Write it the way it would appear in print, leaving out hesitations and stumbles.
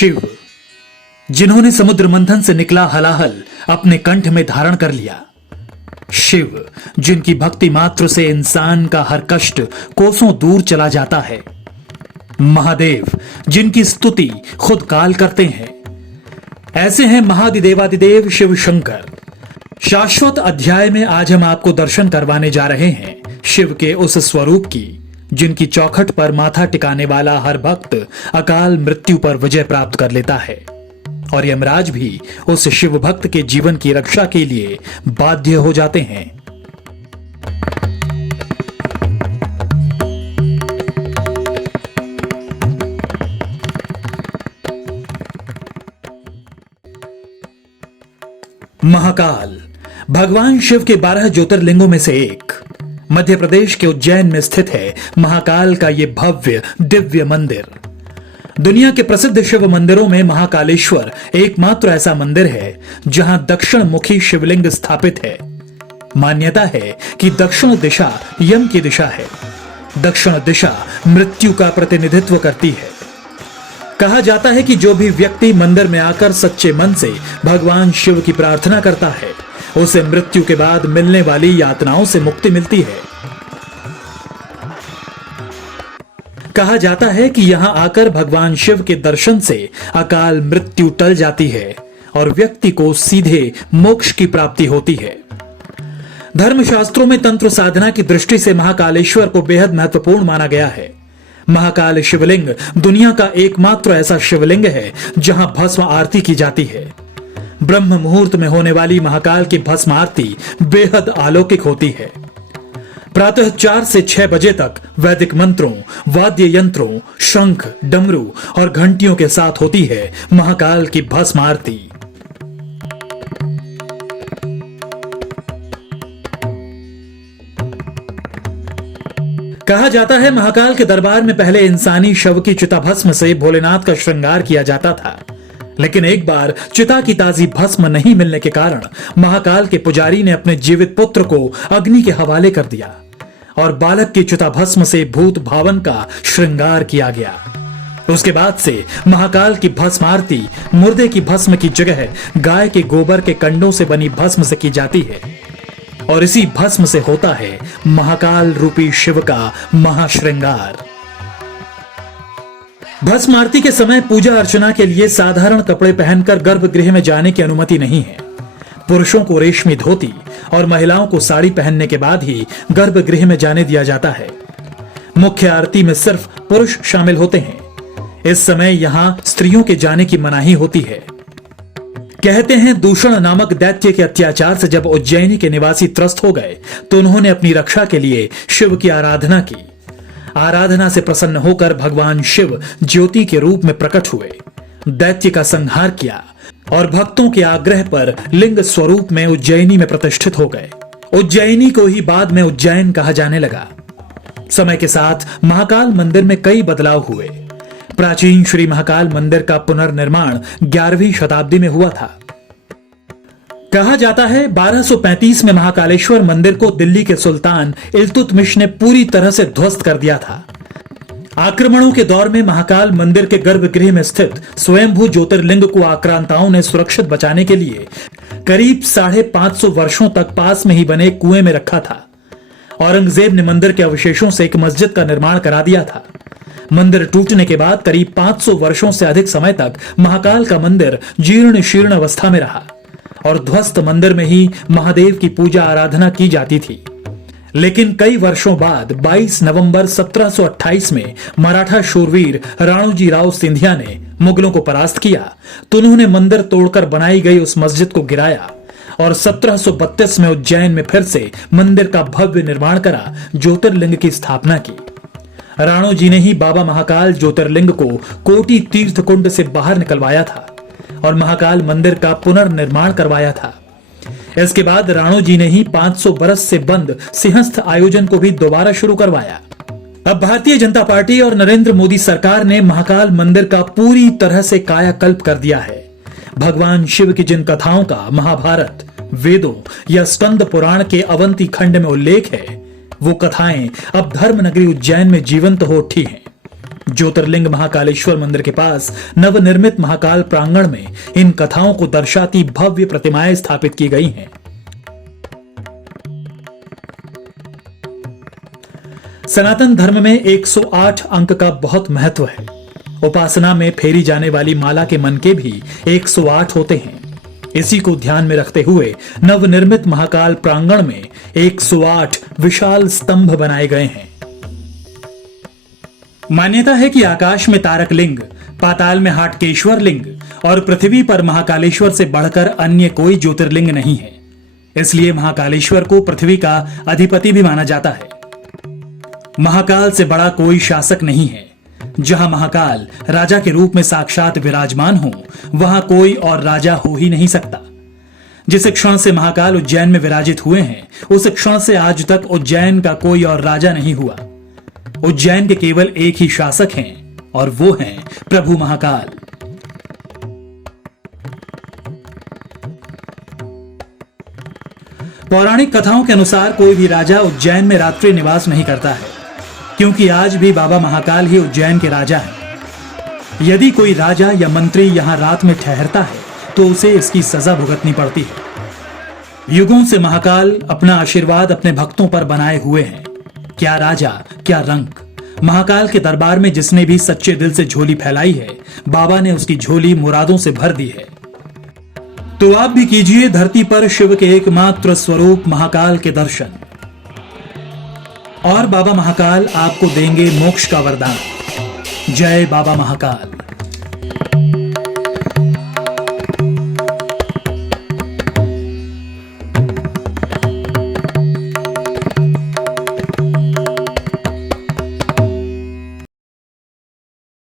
शिव, जिन्होंने समुद्र मंथन से निकला हलाहल अपने कंठ में धारण कर लिया। शिव, जिनकी भक्ति मात्र से इंसान का हर कष्ट कोसों दूर चला जाता है। महादेव, जिनकी स्तुति खुद काल करते हैं। ऐसे हैं महादिदेवादिदेव शिव शंकर। शाश्वत अध्याय में आज हम आपको दर्शन करवाने जा रहे हैं शिव के उस स्वरूप की, जिनकी चौखट पर माथा टिकाने वाला हर भक्त अकाल मृत्यु पर विजय प्राप्त कर लेता है और यमराज भी उस शिव भक्त के जीवन की रक्षा के लिए बाध्य हो जाते हैं। महाकाल भगवान शिव के 12 ज्योतिर्लिंगों में से एक। मध्य प्रदेश के उज्जैन में स्थित है महाकाल का ये भव्य दिव्य मंदिर। दुनिया के प्रसिद्ध शिव मंदिरों में महाकालेश्वर एकमात्र ऐसा मंदिर है जहां दक्षिण मुखी शिवलिंग स्थापित है। मान्यता है कि दक्षिण दिशा यम की दिशा है। दक्षिण दिशा मृत्यु का प्रतिनिधित्व करती है। कहा जाता है कि जो भी व्यक्ति मंदिर में आकर सच्चे मन से भगवान शिव की प्रार्थना करता है, उसे मृत्यु के बाद मिलने वाली यातनाओं से मुक्ति मिलती है। कहा जाता है कि यहां आकर भगवान शिव के दर्शन से अकाल मृत्यु टल जाती है और व्यक्ति को सीधे मोक्ष की प्राप्ति होती है। धर्मशास्त्रों में तंत्र साधना की दृष्टि से महाकालेश्वर को बेहद महत्वपूर्ण माना गया है। महाकाल शिवलिंग दुनिया का एकमात्र ऐसा शिवलिंग है जहां भस्म आरती की जाती है। ब्रह्म मुहूर्त में होने वाली महाकाल की भस्म आरती बेहद अलौकिक होती है। प्रातः 4 से 6 बजे तक वैदिक मंत्रों, वाद्य यंत्रों, शंख, डमरू और घंटियों के साथ होती है महाकाल की भस्म आरती। कहा जाता है महाकाल के दरबार में पहले इंसानी शव की चिता भस्म से भोलेनाथ का श्रृंगार किया जाता था, लेकिन एक बार चिता की ताजी भस्म नहीं मिलने के कारण महाकाल के पुजारी ने अपने जीवित पुत्र को अग्नि के हवाले कर दिया और बालक की चिता भस्म से भूत भावन का श्रृंगार किया गया। उसके बाद से महाकाल की भस्म आरती मुर्दे की भस्म की जगह गाय के गोबर के कंडों से बनी भस्म से की जाती है और इसी भस्म से होता है महाकाल रूपी शिव का महाश्रृंगार। भस्म आरती के समय पूजा अर्चना के लिए साधारण कपड़े पहनकर गर्भगृह में जाने की अनुमति नहीं है। पुरुषों को रेशमी धोती और महिलाओं को साड़ी पहनने के बाद ही गर्भगृह में जाने दिया जाता है। मुख्य आरती में सिर्फ पुरुष शामिल होते हैं। इस समय यहां स्त्रियों के जाने की मनाही होती है। कहते हैं दूषण नामक दैत्य के अत्याचार से जब उज्जैनी के निवासी त्रस्त हो गए तो उन्होंने अपनी रक्षा के लिए शिव की आराधना की। आराधना से प्रसन्न होकर भगवान शिव ज्योति के रूप में प्रकट हुए, दैत्य का संहार किया और भक्तों के आग्रह पर लिंग स्वरूप में उज्जैनी में प्रतिष्ठित हो गए। उज्जैनी को ही बाद में उज्जैन कहा जाने लगा। समय के साथ महाकाल मंदिर में कई बदलाव हुए। प्राचीन श्री महाकाल मंदिर का पुनर्निर्माण 11वीं शताब्दी में हुआ था। कहा जाता है 1235 में महाकालेश्वर मंदिर को दिल्ली के सुल्तान इल्तुतमिश ने पूरी तरह से ध्वस्त कर दिया था। आक्रमणों के दौर में महाकाल मंदिर के गर्भगृह में स्थित स्वयंभू ज्योतिर्लिंग को आक्रांताओं ने सुरक्षित बचाने के लिए करीब 550 वर्षों तक पास में ही बने कुएं में रखा था। औरंगजेब ने मंदिर के अवशेषों से एक मस्जिद का निर्माण करा दिया था। मंदिर टूटने के बाद करीब 500 वर्षों से अधिक समय तक महाकाल का मंदिर जीर्ण शीर्ण अवस्था में रहा और ध्वस्त मंदिर में ही महादेव की पूजा आराधना की जाती थी। लेकिन कई वर्षों बाद 22 नवंबर 1728 में मराठा शूरवीर राणोजी राव सिंधिया ने मुगलों को परास्त किया तो उन्होंने मंदिर तोड़कर बनाई गई उस मस्जिद को गिराया और 1732 में उज्जैन में फिर से मंदिर का भव्य निर्माण करा, ज्योतिर्लिंग की स्थापना की। राणो जी ने ही बाबा महाकाल ज्योतिर्लिंग को कोटि तीर्थ कुंड से बाहर निकलवाया था और महाकाल मंदिर का पुनर्निर्माण करवाया था। इसके बाद राणो जी ने ही 500 बरस से बंद सिंहस्थ आयोजन को भी दोबारा शुरू करवाया। अब भारतीय जनता पार्टी और नरेंद्र मोदी सरकार ने महाकाल मंदिर का पूरी तरह से कायाकल्प कर दिया है। भगवान शिव की जिन कथाओं का महाभारत, वेदों या स्कंद पुराण के अवंती खंड में उल्लेख है, वो कथाएं अब धर्म नगरी उज्जैन में जीवंत हो उठी हैं। ज्योतिर्लिंग महाकालेश्वर मंदिर के पास नवनिर्मित महाकाल प्रांगण में इन कथाओं को दर्शाती भव्य प्रतिमाएं स्थापित की गई हैं। सनातन धर्म में 108 अंक का बहुत महत्व है। उपासना में फेरी जाने वाली माला के मनके भी 108 होते हैं। इसी को ध्यान में रखते हुए नवनिर्मित महाकाल प्रांगण में 108 विशाल स्तंभ बनाए गए हैं। मान्यता है कि आकाश में तारक लिंग, पाताल में हाटकेश्वर लिंग और पृथ्वी पर महाकालेश्वर से बढ़कर अन्य कोई ज्योतिर्लिंग नहीं है। इसलिए महाकालेश्वर को पृथ्वी का अधिपति भी माना जाता है। महाकाल से बड़ा कोई शासक नहीं है। जहां महाकाल राजा के रूप में साक्षात विराजमान हो, वहां कोई और राजा हो ही नहीं सकता। जिस क्षण से महाकाल उज्जैन में विराजित हुए हैं, उस क्षण से आज तक उज्जैन का कोई और राजा नहीं हुआ। उज्जैन के केवल एक ही शासक हैं और वो हैं प्रभु महाकाल। पौराणिक कथाओं के अनुसार कोई भी राजा उज्जैन में रात्रि निवास नहीं करता है, क्योंकि आज भी बाबा महाकाल ही उज्जैन के राजा हैं। यदि कोई राजा या मंत्री यहां रात में ठहरता है तो उसे इसकी सजा भुगतनी पड़ती है। युगों से महाकाल अपना आशीर्वाद अपने भक्तों पर बनाए हुए हैं। क्या राजा, क्या रंक। महाकाल के दरबार में जिसने भी सच्चे दिल से झोली फैलाई है, बाबा ने उसकी झोली मुरादों से भर दी है। तो आप भी कीजिए धरती पर शिव के एकमात्र स्वरूप महाकाल के दर्शन, और बाबा महाकाल आपको देंगे मोक्ष का वरदान। जय बाबा महाकाल।